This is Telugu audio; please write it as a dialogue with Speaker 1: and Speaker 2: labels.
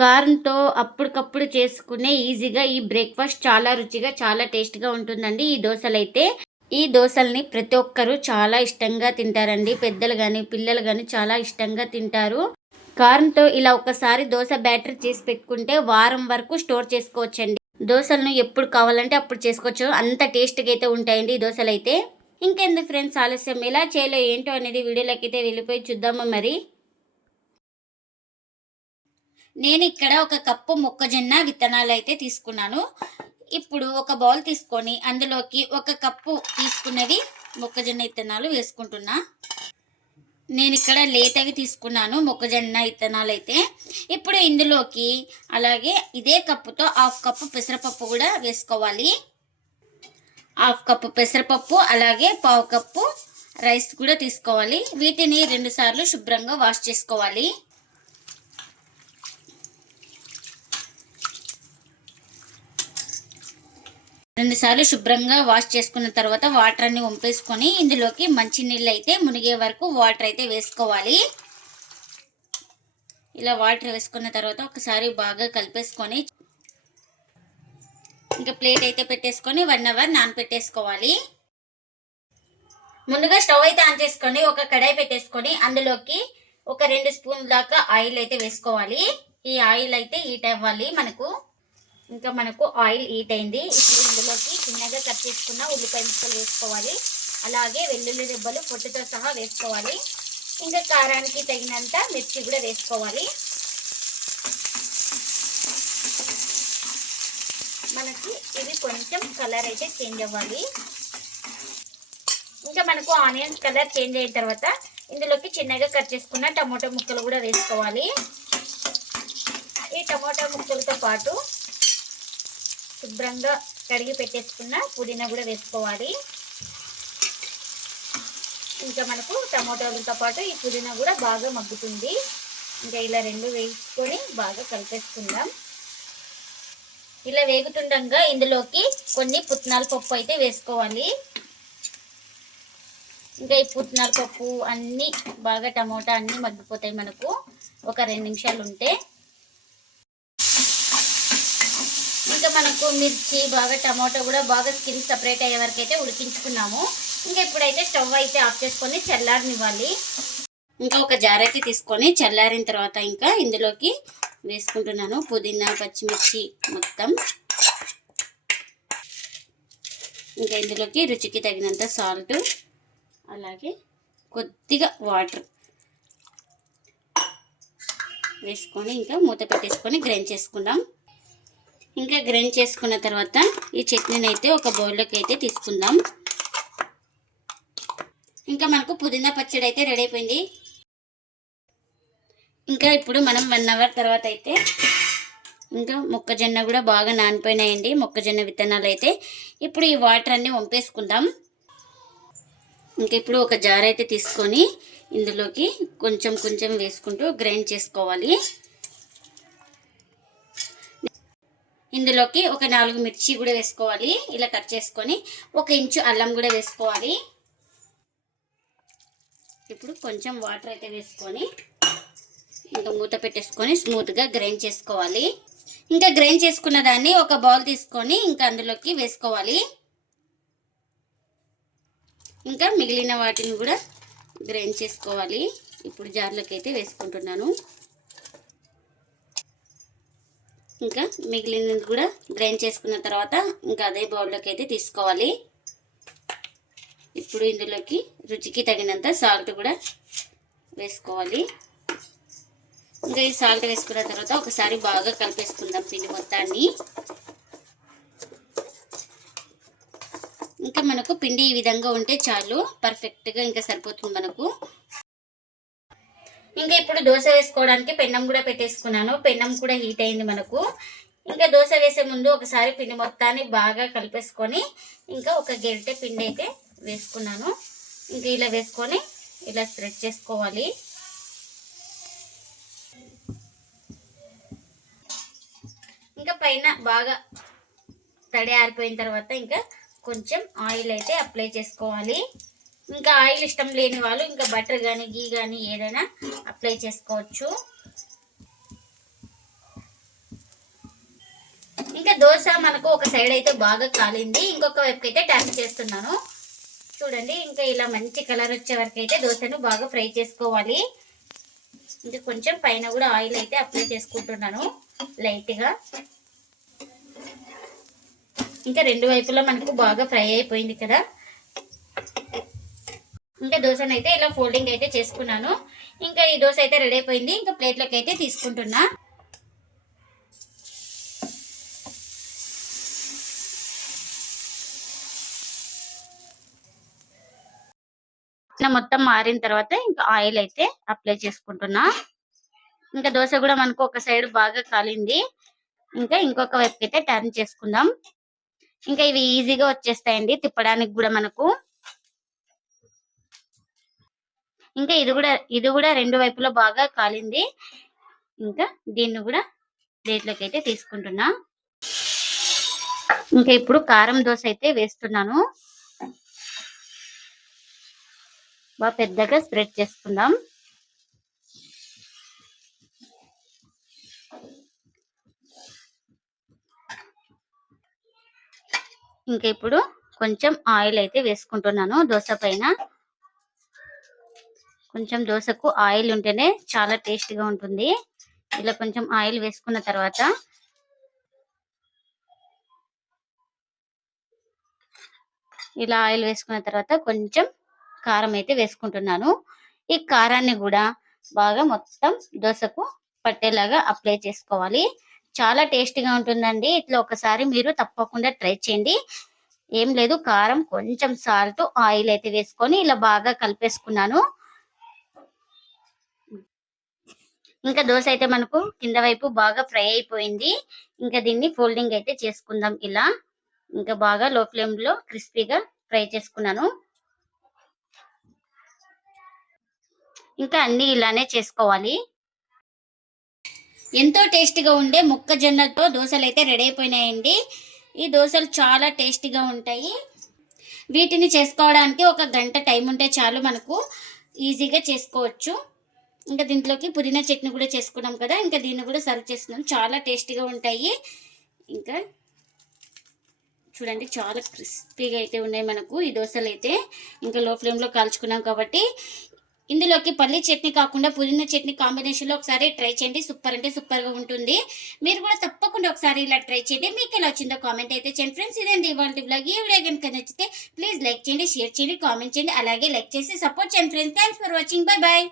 Speaker 1: కార్న్తో అప్పటికప్పుడు చేసుకునే ఈజీగా ఈ బ్రేక్ఫాస్ట్ చాలా రుచిగా చాలా టేస్ట్గా ఉంటుందండి. ఈ దోశలు అయితే ఈ దోశల్ని ప్రతి ఒక్కరూ చాలా ఇష్టంగా తింటారండి. పెద్దలు కానీ పిల్లలు కానీ చాలా ఇష్టంగా తింటారు. కార్న్తో ఇలా ఒకసారి దోశ బ్యాటర్ చేసి పెట్టుకుంటే వారం వరకు స్టోర్ చేసుకోవచ్చండి. దోశలను ఎప్పుడు కావాలంటే అప్పుడు చేసుకోవచ్చు. అంత టేస్ట్గా అయితే ఉంటాయండి ఈ దోశలు అయితే ఇంకెందుకు ఫ్రెండ్స్ ఆలస్యం ఎలా చేయాలో ఏంటో అనేది వీడియోలోకి అయితే వెళ్ళిపోయి చూద్దామా మరి. నేను ఇక్కడ ఒక కప్పు మొక్కజొన్న విత్తనాలు అయితే తీసుకున్నాను. ఇప్పుడు ఒక బౌల్ తీసుకొని అందులోకి ఒక కప్పు తీసుకున్నవి మొక్కజొన్న విత్తనాలు వేసుకుంటున్నా. నేను ఇక్కడ లేతవి తీసుకున్నాను మొక్కజొన్న విత్తనాలు అయితే ఇప్పుడు ఇందులోకి అలాగే ఇదే కప్పుతో హాఫ్ కప్పు పెసరపప్పు కూడా వేసుకోవాలి. హాఫ్ కప్పు పెసరపప్పు అలాగే పావు కప్పు రైస్ కూడా తీసుకోవాలి. వీటిని రెండుసార్లు శుభ్రంగా వాష్ చేసుకోవాలి. రెండుసార్లు శుభ్రంగా వాష్ చేసుకున్న తర్వాత వాటర్ అన్ని వంపేసుకొని ఇందులోకి మంచి నీళ్ళు అయితే మునిగే వరకు వాటర్ అయితే వేసుకోవాలి. ఇలా వాటర్ వేసుకున్న తర్వాత ఒకసారి బాగా కలిపేసుకొని ఇంకా ప్లేట్ అయితే పెట్టేసుకొని వన్ అవర్ నానపెట్టేసుకోవాలి. ముందుగా స్టవ్ అయితే ఆన్ చేసుకొని ఒక కడాయి పెట్టేసుకొని అందులోకి ఒక రెండు స్పూన్ దాకా ఆయిల్ అయితే వేసుకోవాలి. ఈ ఆయిల్ అయితే హీట్ అవ్వాలి మనకు. ఇంకా మనకు ఆయిల్ హీట్ అయింది. ఇప్పుడు ఇందులోకి చిన్నగా కట్ చేసుకున్న ఉల్లిపాయ ముక్కలు వేసుకోవాలి. అలాగే వెల్లుల్లి రెబ్బలు పొట్టుతో సహా వేసుకోవాలి. ఇంకా కారానికి తగినంత మిర్చి కూడా వేసుకోవాలి. మనకి ఇవి కొంచెం కలర్ అయితే చేంజ్ అవ్వాలి. ఇంకా మనకు ఆనియన్స్ కలర్ చేంజ్ అయిన తర్వాత ఇందులోకి చిన్నగా కట్ చేసుకున్న టమాటో ముక్కలు కూడా వేసుకోవాలి. ఈ టమాటా ముక్కలతో పాటు శుభ్రంగా కడిగి పెట్టేసుకున్న పుదీనా కూడా వేసుకోవాలి. ఇంకా మనకు టమాటోలతో పాటు ఈ పుదీనా కూడా బాగా మగ్గుతుంది. ఇంకా ఇలా రెండు వేసుకొని బాగా కలిపేసుకుందాం. ఇలా వేగుతుండగా ఇందులోకి కొన్ని పుట్నాల పప్పు అయితే వేసుకోవాలి. ఇంకా ఈ పుట్నాల పప్పు అన్నీ బాగా టమోటా అన్నీ మగ్గిపోతాయి మనకు. ఒక రెండు నిమిషాలు ఉంటే ఇంకా మనకు మిర్చి బాగా టమాటో కూడా బాగా స్కిన్ సపరేట్ అయ్యే వరకు అయితే ఉడికించుకున్నాము. ఇంకా ఇప్పుడైతే స్టవ్ అయితే ఆఫ్ చేసుకొని చల్లారనివ్వాలి. ఇంకా ఒక జార్ అయితే తీసుకొని చల్లారిన తర్వాత ఇంకా ఇందులోకి వేసుకుంటున్నాను. పుదీనా పచ్చిమిర్చి మొత్తం. ఇంకా ఇందులోకి రుచికి తగినంత సాల్ట్ అలాగే కొద్దిగా వాటర్ వేసుకొని ఇంకా మూత పెట్టేసుకొని గ్రైండ్ చేసుకుందాం. ఇంకా గ్రైండ్ చేసుకున్న తర్వాత ఈ చట్నీని అయితే ఒక బౌల్లోకి అయితే తీసుకుందాం. ఇంకా మనకు పుదీనా పచ్చడి అయితే రెడీ అయిపోయింది. ఇంకా ఇప్పుడు మనం వన్ అవర్ తర్వాత అయితే ఇంకా మొక్కజొన్న కూడా బాగా నానిపోయినాయండి. మొక్కజొన్న విత్తనాలు అయితే ఇప్పుడు ఈ వాటర్ అన్నీ వంపేసుకుందాం. ఇంకా ఇప్పుడు ఒక జార్ అయితే తీసుకొని ఇందులోకి కొంచెం కొంచెం వేసుకుంటూ గ్రైండ్ చేసుకోవాలి. ఇందులోకి ఒక నాలుగు మిర్చి కూడా వేసుకోవాలి. ఇలా కట్ చేసుకొని ఒక ఇంచు అల్లం కూడా వేసుకోవాలి. ఇప్పుడు కొంచెం వాటర్ అయితే వేసుకొని ఇంకా మూత పెట్టేసుకొని స్మూత్గా గ్రైండ్ చేసుకోవాలి. ఇంకా గ్రైండ్ చేసుకున్న దాన్ని ఒక బౌల్ తీసుకొని ఇంకా అందులోకి వేసుకోవాలి. ఇంకా మిగిలిన వాటిని కూడా గ్రైండ్ చేసుకోవాలి. ఇప్పుడు జార్లోకి అయితే వేసుకుంటున్నాను. ఇంకా మిగిలినది కూడా గ్రైండ్ చేసుకున్న తర్వాత ఇంకా అదే బౌల్లోకి అయితే తీసుకోవాలి. ఇప్పుడు ఇందులోకి రుచికి తగినంత సాల్ట్ కూడా వేసుకోవాలి. ఇంకా ఈ సాల్ట్ వేసుకున్న తర్వాత ఒకసారి బాగా కలిపేసుకుందాం పిండి మొత్తాన్ని. ఇంకా మనకు పిండి ఈ విధంగా ఉంటే చాలు పర్ఫెక్ట్గా ఇంకా సరిపోతుంది మనకు. ఇంకా ఇప్పుడు దోశ వేసుకోవడానికి పెన్నం కూడా పెట్టేసుకున్నాను. పెన్నం కూడా హీట్ అయింది మనకు. ఇంకా దోశ వేసే ముందు ఒకసారి పిండి మొత్తాన్ని బాగా కలిపేసుకొని ఇంకా ఒక గెరిటె పిండి అయితే వేసుకున్నాను. ఇంకా ఇలా వేసుకొని ఇలా స్ప్రెడ్ చేసుకోవాలి. ఇంకా పైన బాగా తడి ఆరిపోయిన తర్వాత ఇంకా కొంచెం ఆయిల్ అయితే అప్లై చేసుకోవాలి. ఇంకా ఆయిల్ ఇష్టం లేని వాళ్ళు ఇంకా బటర్ కానీ గీ కానీ ఏదైనా అప్లై చేసుకోవచ్చు. ఇంకా దోశ మనకు ఒక సైడ్ అయితే బాగా కాలింది. ఇంకొక వైపు అయితే టర్న్ చేస్తున్నాను. చూడండి ఇంకా ఇలా మంచి కలర్ వచ్చే వరకు అయితే దోశను బాగా ఫ్రై చేసుకోవాలి. ఇంకా కొంచెం పైన కూడా ఆయిల్ అయితే అప్లై చేసుకుంటున్నాను లైట్గా ఇంకా రెండు వైపులా మనకు బాగా ఫ్రై అయిపోయింది కదా. ఇంకా దోశను అయితే ఇలా ఫోల్డింగ్ అయితే చేసుకున్నాను. ఇంకా ఈ దోశ అయితే రెడీ అయిపోయింది. ఇంకా ప్లేట్లోకి అయితే తీసుకుంటున్నా. మొత్తం మారిన తర్వాత ఇంకా ఆయిల్ అయితే అప్లై చేసుకుంటున్నా. ఇంకా దోశ కూడా మనకు ఒక సైడ్ బాగా కాలింది. ఇంకా ఇంకొక వైపు అయితే టర్న్ చేసుకుందాం. ఇంకా ఇవి ఈజీగా వచ్చేస్తాయండి తిప్పడానికి కూడా మనకు. ఇంకా ఇది కూడా ఇది కూడా రెండు వైపులా బాగా కాలింది. ఇంకా దీన్ని కూడా ప్లేట్లోకి అయితే తీసుకుంటున్నా. ఇంకా ఇప్పుడు కారం దోశ అయితే వేస్తున్నాను. బాగా పెద్దగా స్ప్రెడ్ చేసుకుందాం. ఇంకా ఇప్పుడు కొంచెం ఆయిల్ అయితే వేసుకుంటున్నాను దోశ పైన. కొంచెం దోశకు ఆయిల్ ఉంటేనే చాలా టేస్టీగా ఉంటుంది. ఇలా కొంచెం ఆయిల్ వేసుకున్న తర్వాత ఇలా ఆయిల్ వేసుకున్న తర్వాత కొంచెం కారం అయితే వేసుకుంటున్నాను. ఈ కారాన్ని కూడా బాగా మొత్తం దోశకు పట్టేలాగా అప్లై చేసుకోవాలి. చాలా టేస్టీగా ఉంటుందండి. ఇట్లా ఒకసారి మీరు తప్పకుండా ట్రై చేయండి. ఏం లేదు కారం కొంచెం సాల్ట్ ఆయిల్ అయితే వేసుకొని ఇలా బాగా కలిపేసుకున్నాను. ఇంకా దోశ అయితే మనకు కింద వైపు బాగా ఫ్రై అయిపోయింది. ఇంకా దీన్ని ఫోల్డింగ్ అయితే చేసుకుందాం ఇలా. ఇంకా బాగా లో ఫ్లేమ్లో క్రిస్పీగా ఫ్రై చేసుకున్నాను. ఇంకా అన్ని ఇలానే చేసుకోవాలి. ఎంతో టేస్టీగా ఉండే మొక్కజొన్నతో దోశలు అయితే రెడీ అయిపోయినాయండి. ఈ దోశలు చాలా టేస్టీగా ఉంటాయి. వీటిని చేసుకోవడానికి ఒక గంట టైం ఉంటే చాలు మనకు ఈజీగా చేసుకోవచ్చు. ఇంకా దీంట్లోకి పుదీనా చట్నీ కూడా చేసుకున్నాం కదా ఇంకా దీన్ని కూడా సర్వ్ చేస్తున్నాం. చాలా టేస్టీగా ఉంటాయి. ఇంకా చూడండి చాలా క్రిస్పీగా అయితే ఉన్నాయి మనకు ఈ దోశలు అయితే. ఇంకా లో ఫ్లేమ్లో కాల్చుకున్నాం కాబట్టి. ఇందులోకి పల్లి చట్నీ కాకుండా పుదీనా చట్నీ కాంబినేషన్లో ఒకసారి ట్రై చేయండి. సూపర్ అంటే సూపర్గా ఉంటుంది. మీరు కూడా తప్పకుండా ఒకసారి ఇలా ట్రై చేయండి. మీకు ఎలా వచ్చిందో కామెంట్ అయితే చేయండి. ఫ్రెండ్స్ ఇదండి ఇవాళ బ్లాగ్. ఈ వీడియో కనుక నచ్చితే ప్లీజ్ లైక్ చేయండి షేర్ చేయండి కామెంట్ చేయండి. అలాగే లైక్ చేసి సపోర్ట్ చేయండి friends. Thanks for watching. Bye bye